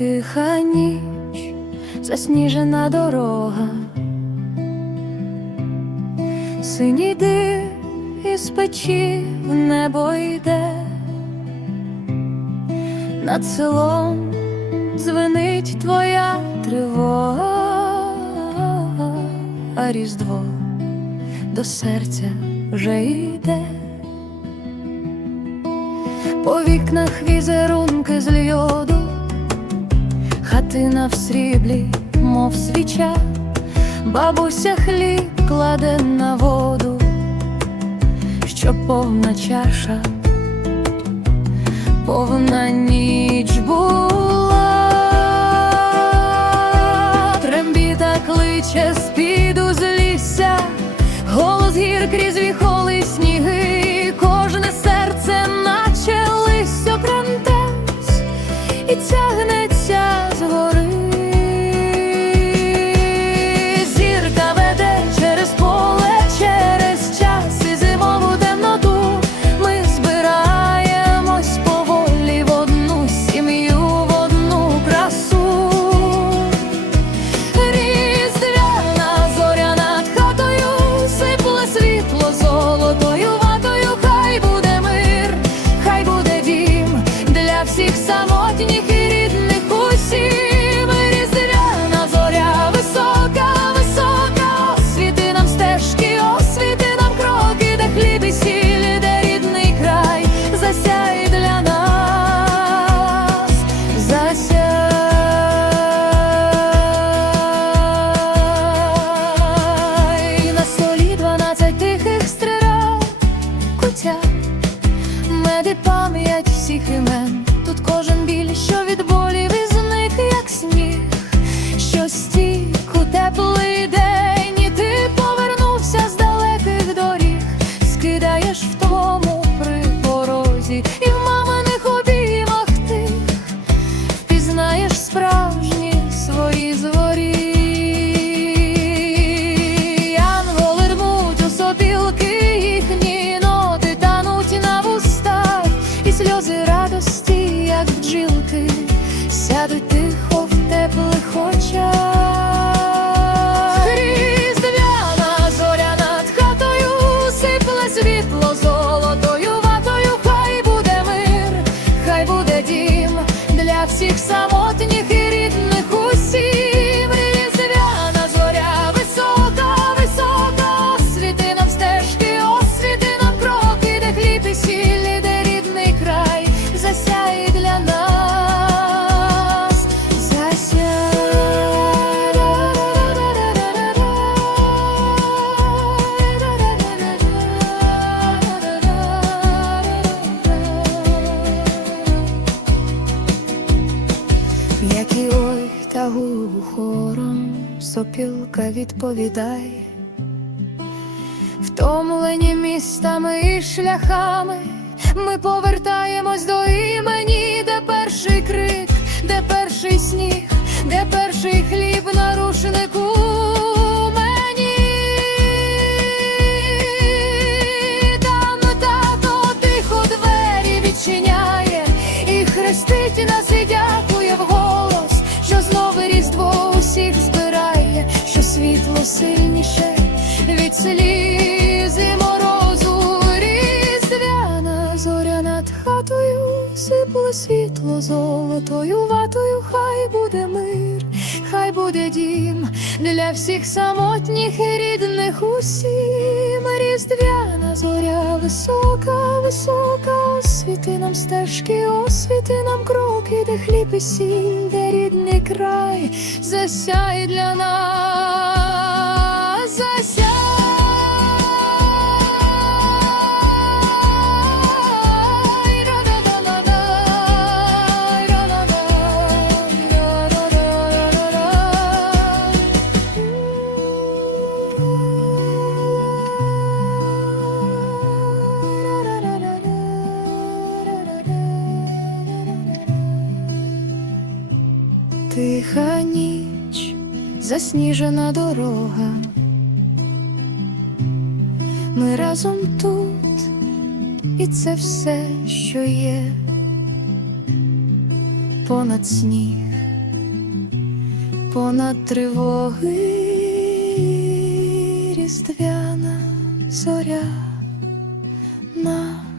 Тиха ніч, засніжена дорога, синій дим із печі в небо йде, над селом дзвенить твоя тривога, а різдво до серця вже йде. По вікнах візерунки з льоду, хатина в сріблі, мов свіча, бабуся хліб кладе на воду, що повна чаша, повна ніч була, мед пам'ять всіх імен. Тут кожен біль, що від болів і зник, як сніг, що стік у теплий сядуть тихо в теплих очах. Різдвяна зоря над хатою, сипле світло золотою ватою, хай буде мир, хай буде дім для всіх самотніх Як і ой та гу хором сопілка відповідає, втомлені містами і шляхами, ми повертаємось до імені, де перший крик, де перший сніг, де перший хліб на рушнику від сліз і морозу. Різдвяна зоря над хатою, сипле світло золотою ватою, хай буде мир, хай буде дім для всіх самотніх і рідних усім. Різдвяна зоря висока, висока, освіти нам стежки, освіти нам кроки, де хліб і сіль, де рідний край, засяй для нас, засніжена дорога. Ми разом тут, і це все, що є, понад сніг понад тривоги різдвяна зоря на